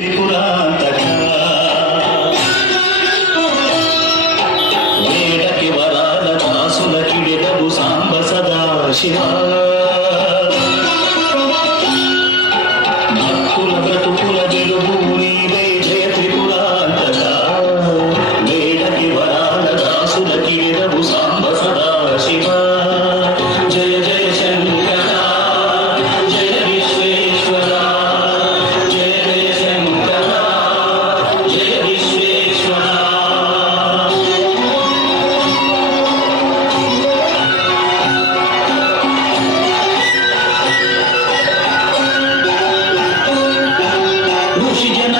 త్రిపురాంతక వేడకి వరాల దాసులకి వెదవు సాంబ సదా శివ భక్తుల బ్రతుకుల వెలుగు నీవే జయ త్రిపురాంతక వేడకి వరాల దాసులకి వెదవు సాంబ సదా శివ జయ జయ శంకర జయ విశ్వేశ్వర ఋషి జన